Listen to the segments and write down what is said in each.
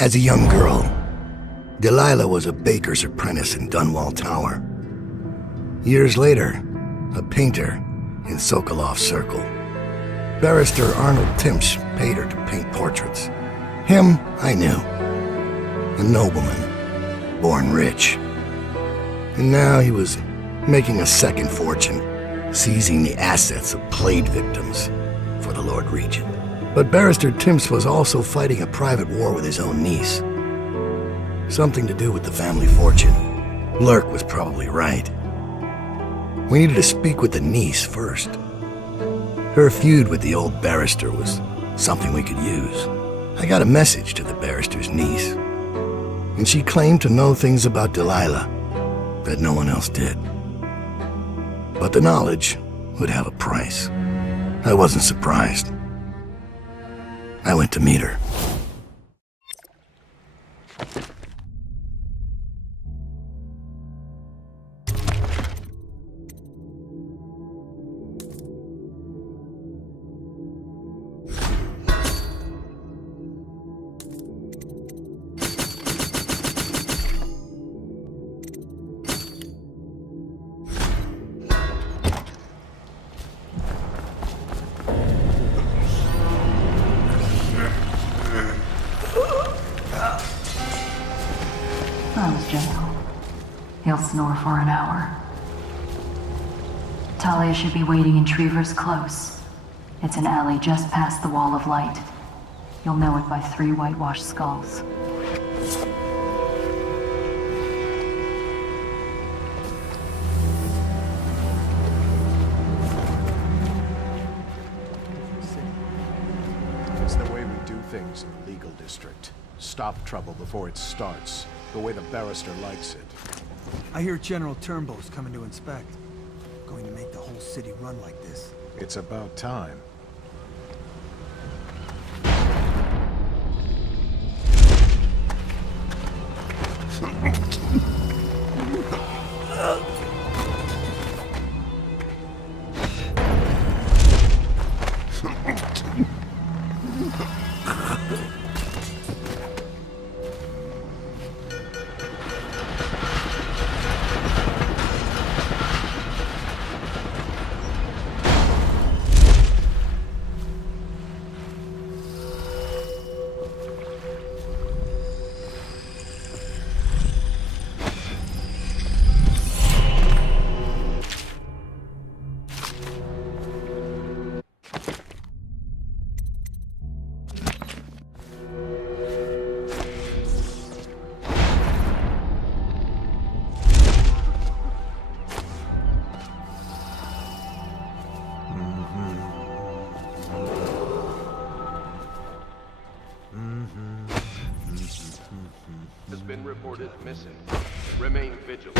As a young girl, Delilah was a baker's apprentice in Dunwall Tower. Years later, a painter in Sokolov Circle. Barrister Arnold Timsh paid her to paint portraits. Him, I knew. A nobleman, born rich. And now he was making a second fortune, seizing the assets of plague victims for the Lord Regent. But Barrister Timsh was also fighting a private war with his own niece. Something to do with the family fortune. Lurk was probably right. We needed to speak with the niece first. Her feud with the old barrister was something we could use. I got a message to the barrister's niece, and she claimed to know things about Delilah that no one else did. But the knowledge would have a price. I wasn't surprised. I went to meet her. He'll snore for an hour. Talia should be waiting in Trevor's Close. It's an alley just past the Wall of Light. You'll know it by 3 whitewashed skulls. It's the way we do things in the legal district. Stop trouble before it starts. The way the barrister likes it. I hear General Turnbow's coming to inspect. Going to make the whole city run like this. It's about time. Has been reported missing. Remain vigilant.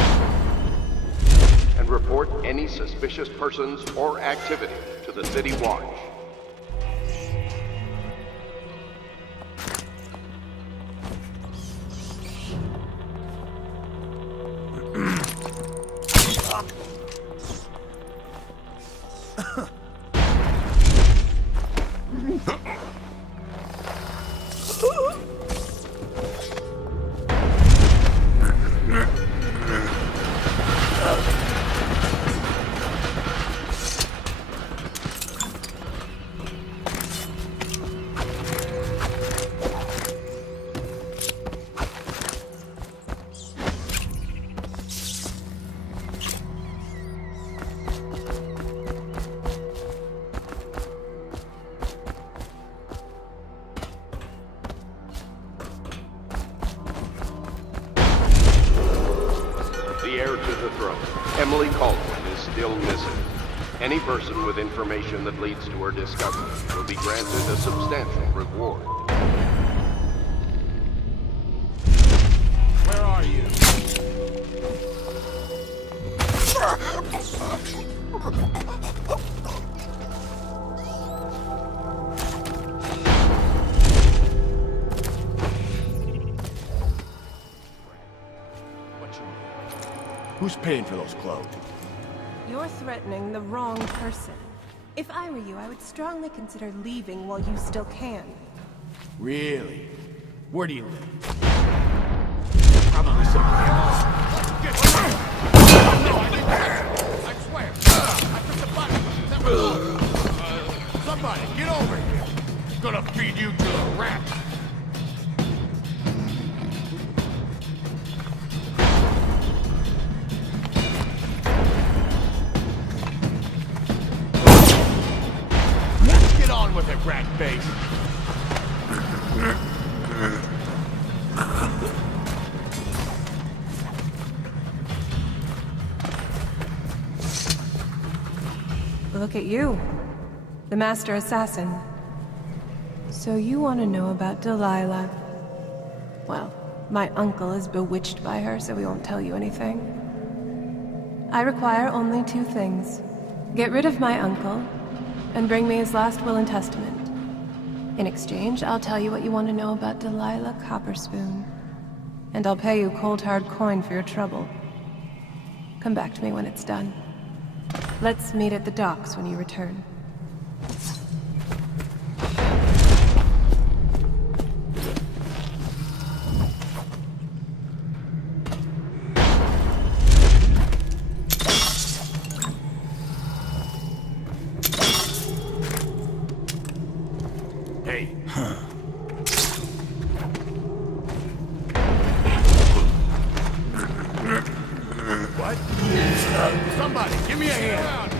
And report any suspicious persons or activity to the City Watch. Emily Caldwell is still missing. Any person with information that leads to her discovery will be granted a substantial reward. Where are you? Who's paying for those clothes? You're threatening the wrong person. If I were you, I would strongly consider leaving while you still can. Really? Where do you live? Probably somewhere. No, I didn't. I swear. I pressed the button. That was somebody, get over here. I'm gonna feed you to the rats. Get on with it, rat face. Look at you. The Master Assassin. So you want to know about Delilah? Well, my uncle is bewitched by her, so we won't tell you anything. I require only 2 things. Get rid of my uncle, and bring me his last will and testament. In exchange, I'll tell you what you want to know about Delilah Copperspoon. And I'll pay you cold hard coin for your trouble. Come back to me when it's done. Let's meet at the docks when you return. Hey. What? Somebody, give me a hand.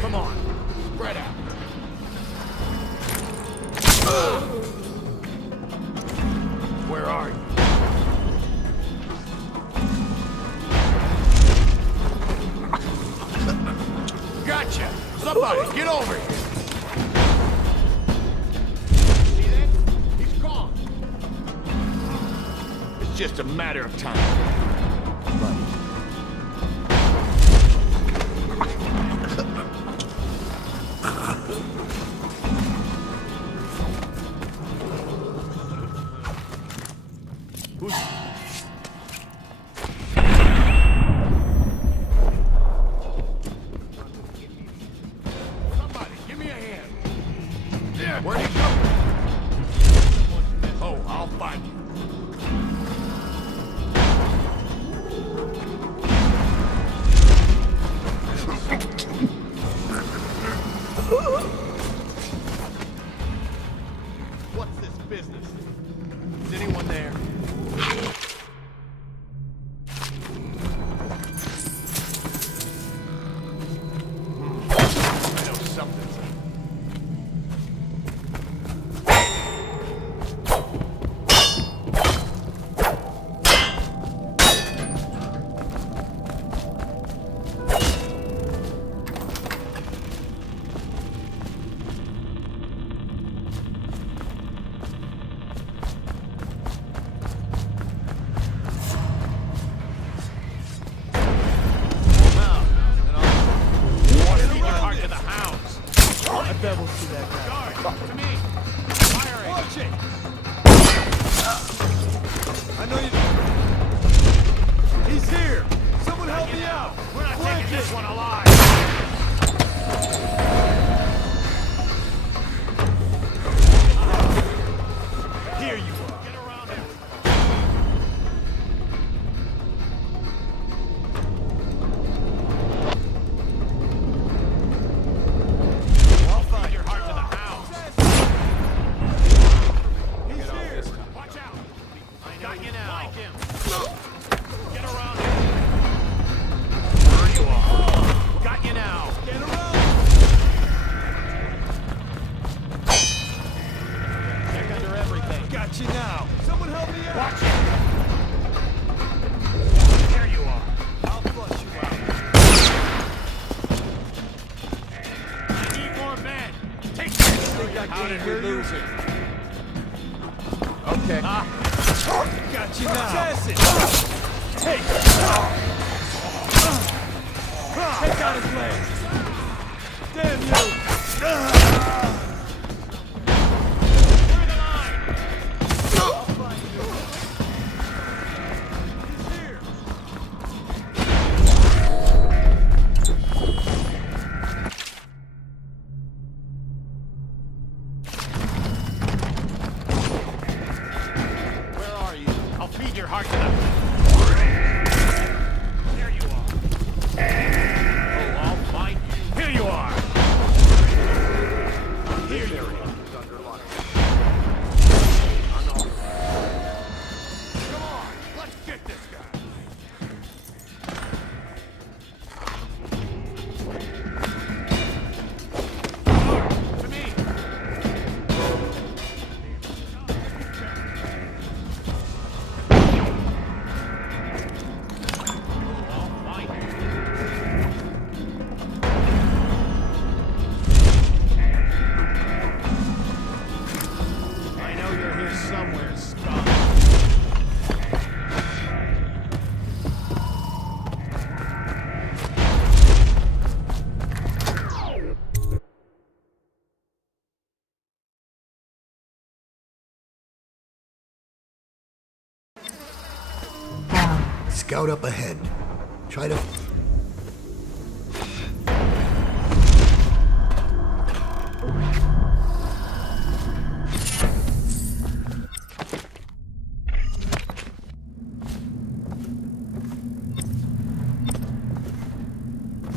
Come on, spread out. Where are you? Gotcha! Somebody, get over here! See that? He's gone. It's just a matter of time. Buddy. Somebody, give me a hand. Where'd he go? Oh, I'll find you. What's this business? Is anyone there? I know something's up. I know you. He's here. Someone help me out. We're not taking this one alive. Here you are. Get around here. I'll find your heart to the house. He's here. Watch out. Got you now. Like him. Get around here. There you are. Got you now. Get around. Check under everything. Got you now. Someone help me out. Watch it. There you are. I'll flush you out. I need more men. Take this. How did we lose it? Okay. Got you now. Assassin. Take out his legs. Damn you. Clear the line. I'll find you. He's here. Scout up ahead. Try to...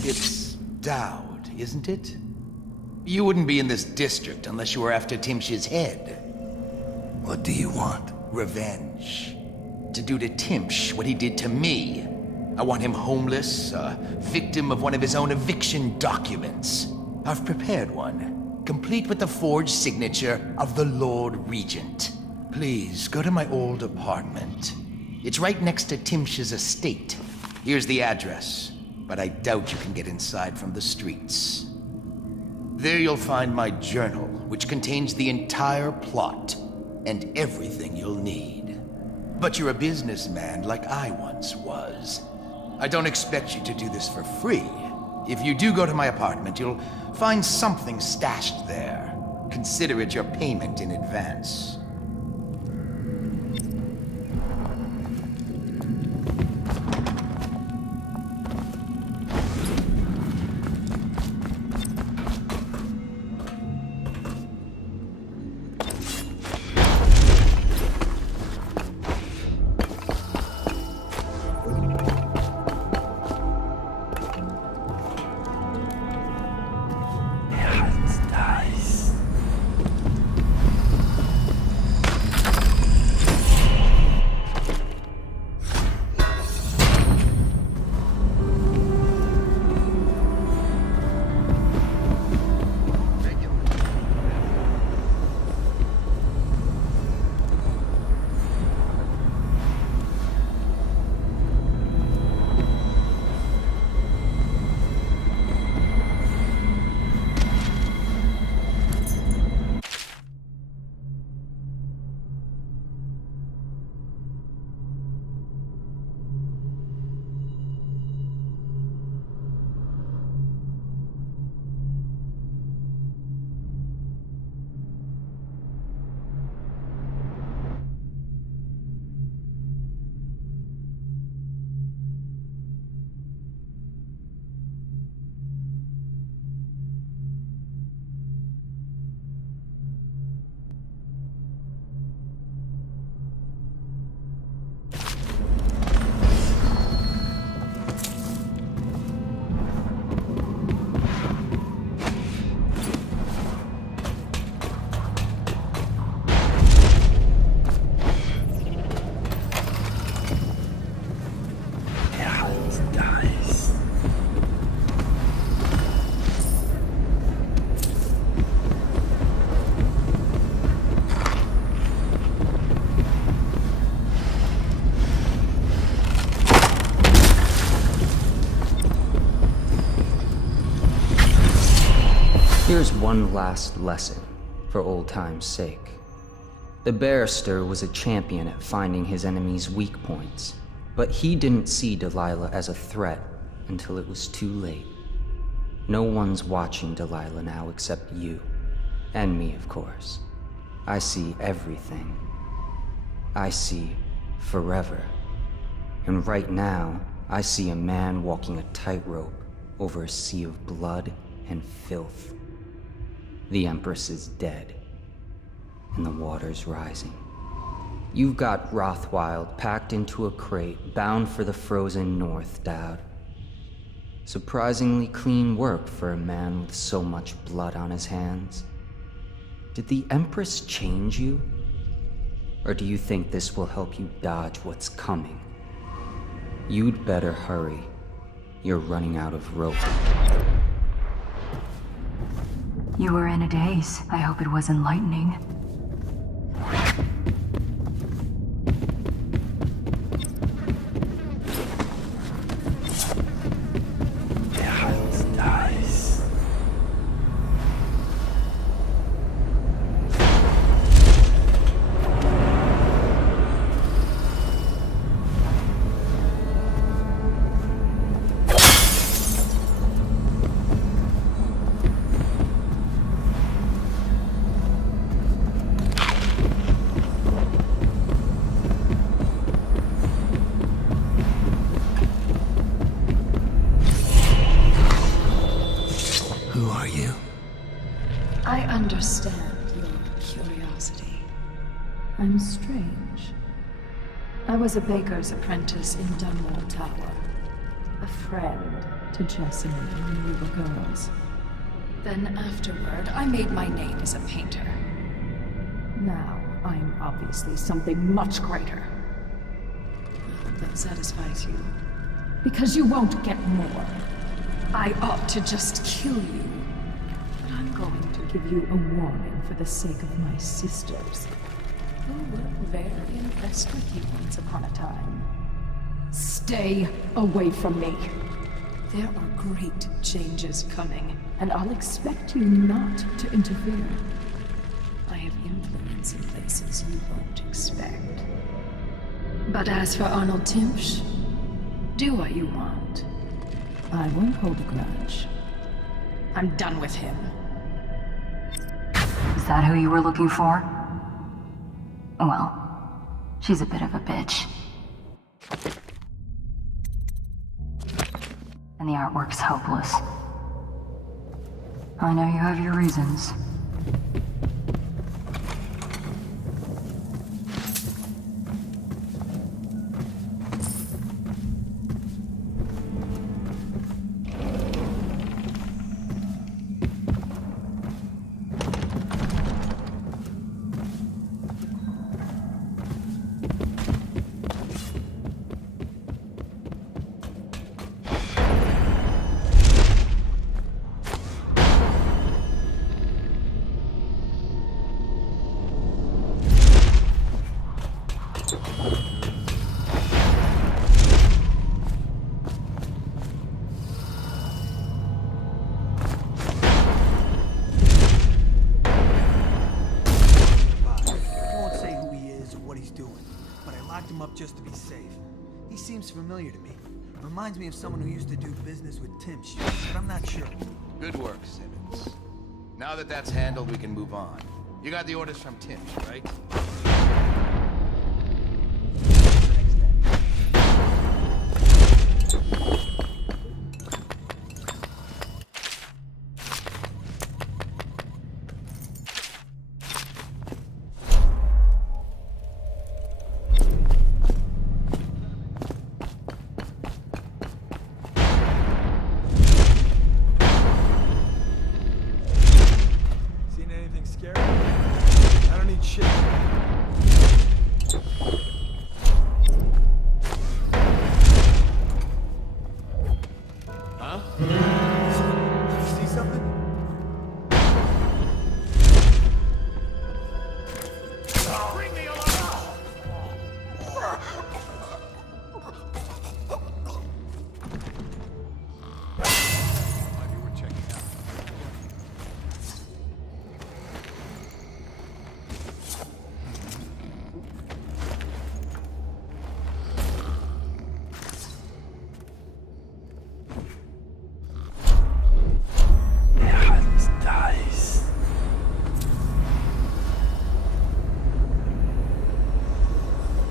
It's Dowd, isn't it? You wouldn't be in this district unless you were after Timsh's head. What do you want? Revenge. To do to Timsh what he did to me. I want him homeless, a victim of one of his own eviction documents. I've prepared one, complete with the forged signature of the Lord Regent. Please, go to my old apartment. It's right next to Timsh's estate. Here's the address, but I doubt you can get inside from the streets. There you'll find my journal, which contains the entire plot and everything you'll need. But you're a businessman like I once was. I don't expect you to do this for free. If you do go to my apartment, you'll find something stashed there. Consider it your payment in advance. Here's one last lesson, for old time's sake. The barrister was a champion at finding his enemies' weak points, but he didn't see Delilah as a threat until it was too late. No one's watching Delilah now except you. And me, of course. I see everything. I see forever. And right now, I see a man walking a tightrope over a sea of blood and filth. The Empress is dead, and the water's rising. You've got Rothwild packed into a crate, bound for the frozen north, Dowd. Surprisingly clean work for a man with so much blood on his hands. Did the Empress change you? Or do you think this will help you dodge what's coming? You'd better hurry. You're running out of rope. You were in a daze. I hope it was enlightening. Who are you? I understand your curiosity. I'm strange. I was a baker's apprentice in Dunwall Tower. A friend to Jessamine when we were girls. Then afterward, I made my name as a painter. Now, I'm obviously something much greater. I hope that satisfies you. Because you won't get more. I ought to just kill you. But I'm going to give you a warning for the sake of my sisters, who were very impressed with you once upon a time. Stay away from me. There are great changes coming, and I'll expect you not to interfere. I have influence in places you won't expect. But as for Arnold Timpsch, do what you want. I won't hold a grudge. I'm done with him. Is that who you were looking for? Well, she's a bit of a bitch. And the artwork's hopeless. I know you have your reasons. Just to be safe. He seems familiar to me. Reminds me of someone who used to do business with Timpsch, but I'm not sure. Good work, Simmons. Now that that's handled, we can move on. You got the orders from Timpsch, right? I don't need shit. Huh? See something? Bring me along! You were checking out.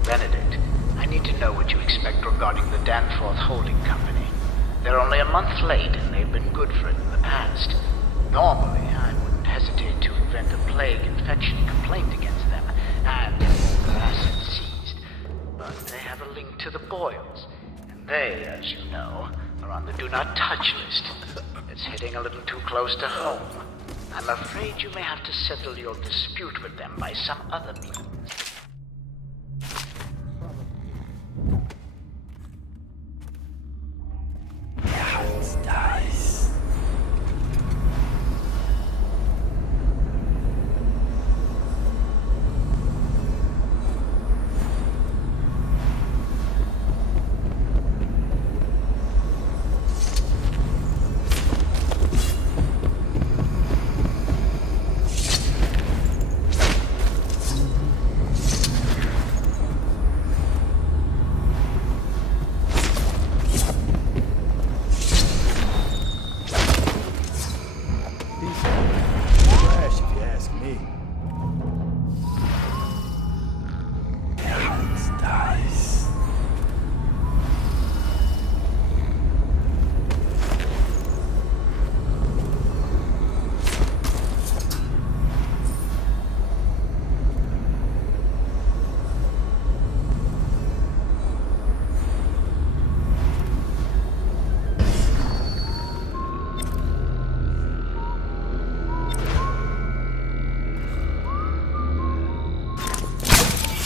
Benedict, I need to know what you expect regarding the Danforth Holding Company. They're only a month late, and they've been good for it in the past. Normally, I wouldn't hesitate to invent a plague infection complaint against them, and their assets seized. But they have a link to the Boyles, and they, as you know, are on the Do Not Touch list. It's hitting a little too close to home. I'm afraid you may have to settle your dispute with them by some other means.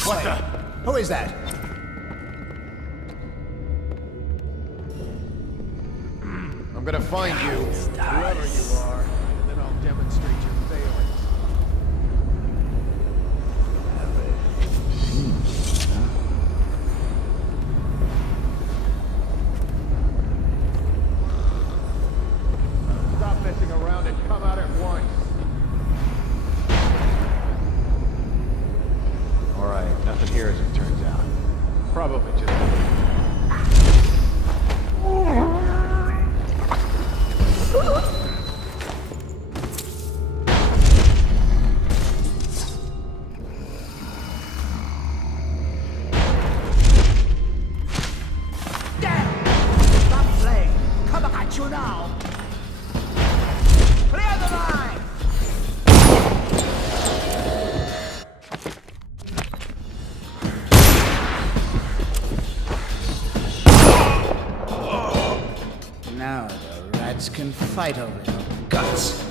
What the? Who is that? I'm gonna find you, whoever you are, and then I'll demonstrate your failings. Stop messing around and come out at once. Alright, nothing here as it turns out. Probably just... Now the rats can fight over your guts.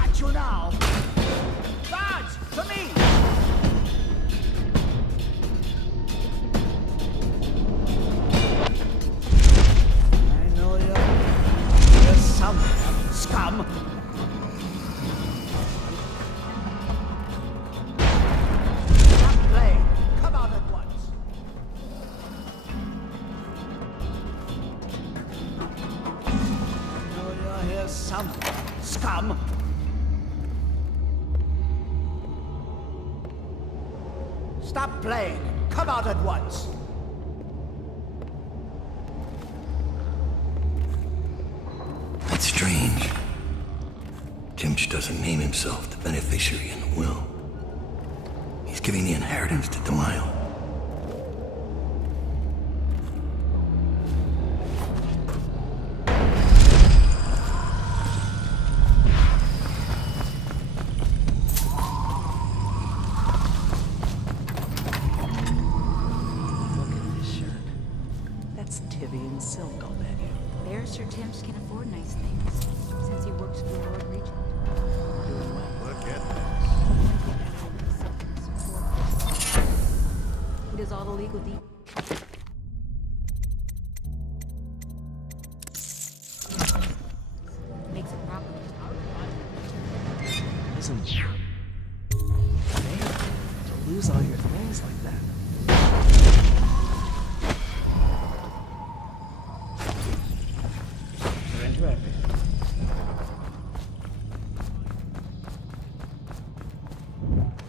At you now! Guards, to me! I know you're somewhere, scum! Stop playing! Come out at once! I know you're here somewhere, scum! Stop playing! Come out at once! That's strange. Timch doesn't name himself the beneficiary in the will. He's giving the inheritance to Delilah. Look at this shirt. That's Tivian silk, I'll bet you. Barrister Timms can afford nice things, since he works for the Lord Regent. Look at He does all the legal deeds. Makes it proper. Isn't it? To lose all your things like that. Surrender everything.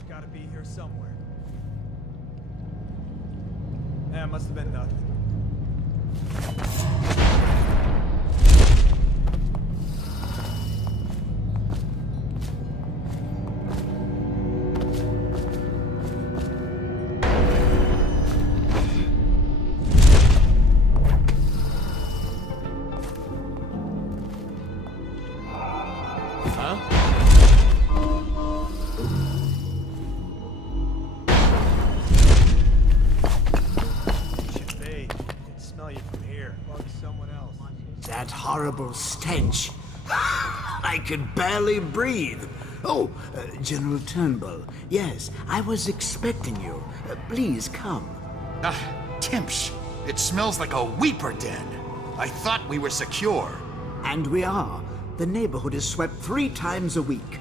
Gotta be here somewhere. Yeah, must have been nothing. Should be. Can smell you from here. Bug someone else. That horrible stench. I could barely breathe. Oh, General Turnbull. Yes, I was expecting you. Please come. Timsh, it smells like a weeper den. I thought we were secure. And we are. The neighborhood is swept 3 times a week.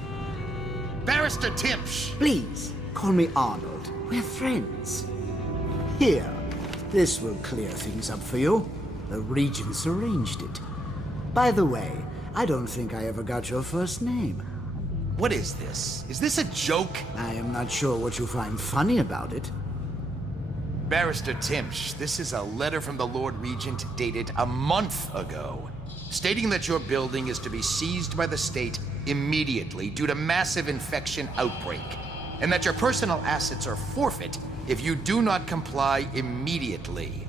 Barrister Timsh! Please, call me Arnold. We're friends. Here, this will clear things up for you. The Regents arranged it. By the way, I don't think I ever got your first name. What is this? Is this a joke? I am not sure what you find funny about it. Barrister Timsh, this is a letter from the Lord Regent dated a month ago, stating that your building is to be seized by the state immediately due to massive infection outbreak, and that your personal assets are forfeit if you do not comply immediately.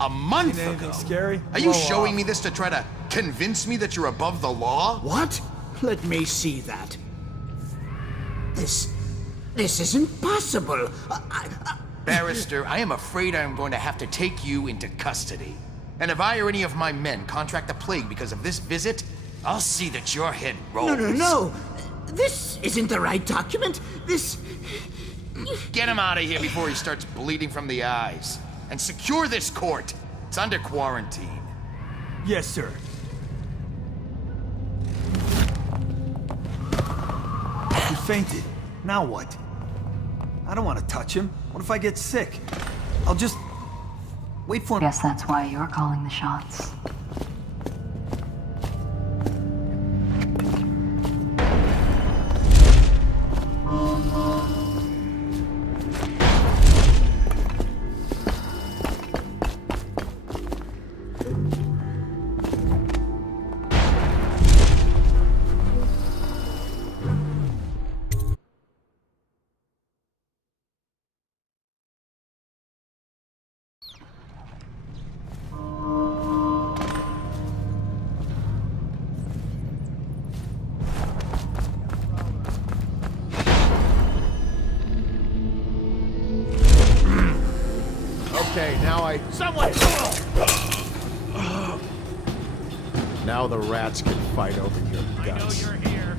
A month Seen anything ago? scary? Are you Blow showing off. me this to try to convince me that you're above the law? What? Let me see that. This isn't possible. Barrister, I am afraid I am going to have to take you into custody. And if I or any of my men contract the plague because of this visit, I'll see that your head rolls. No. This isn't the right document. This... Get him out of here before he starts bleeding from the eyes. And secure this court. It's under quarantine. Yes, sir. He fainted. Now what? I don't want to touch him. What if I get sick? I'll just... wait for him. Guess that's why you're calling the shots. Okay, now Someone! Now the rats can fight over your I know guts. you're here.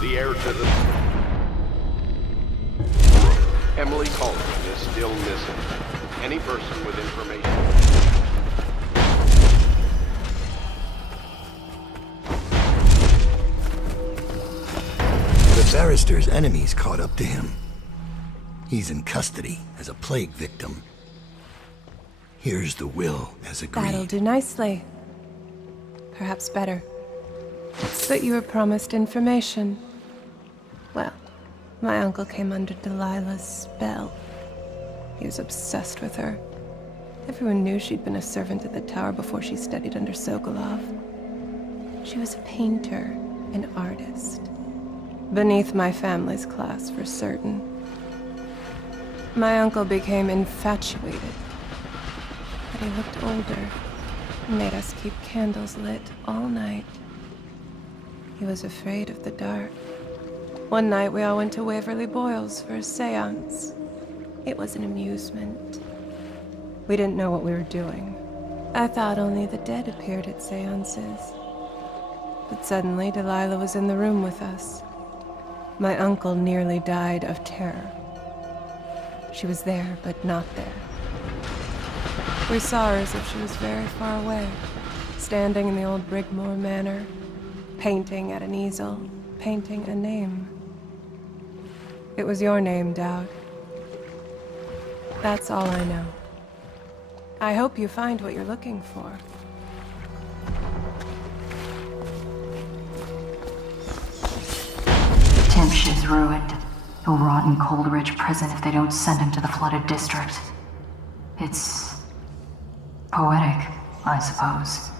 The heir to the... Emily Colton is still missing. Any person with information... The barrister's enemies caught up to him. He's in custody as a plague victim. Here's the will as agreed. That'll do nicely. Perhaps better. But you were promised information. Well, my uncle came under Delilah's spell. He was obsessed with her. Everyone knew she'd been a servant at the tower before she studied under Sokolov. She was a painter, an artist. Beneath my family's class, for certain. My uncle became infatuated. But he looked older, and made us keep candles lit all night. He was afraid of the dark. One night we all went to Waverly Boyle's for a seance. It was an amusement. We didn't know what we were doing. I thought only the dead appeared at seances. But suddenly Delilah was in the room with us. My uncle nearly died of terror. She was there, but not there. We saw her as if she was very far away, standing in the old Brigmore Manor, painting at an easel, painting a name. It was your name, Dowd. That's all I know. I hope you find what you're looking for. Timsh is ruined. He'll rot in Coldridge Prison if they don't send him to the flooded district. It's... poetic, I suppose.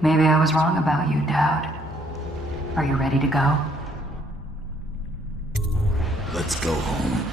Maybe I was wrong about you, Dowd. Are you ready to go? Let's go home.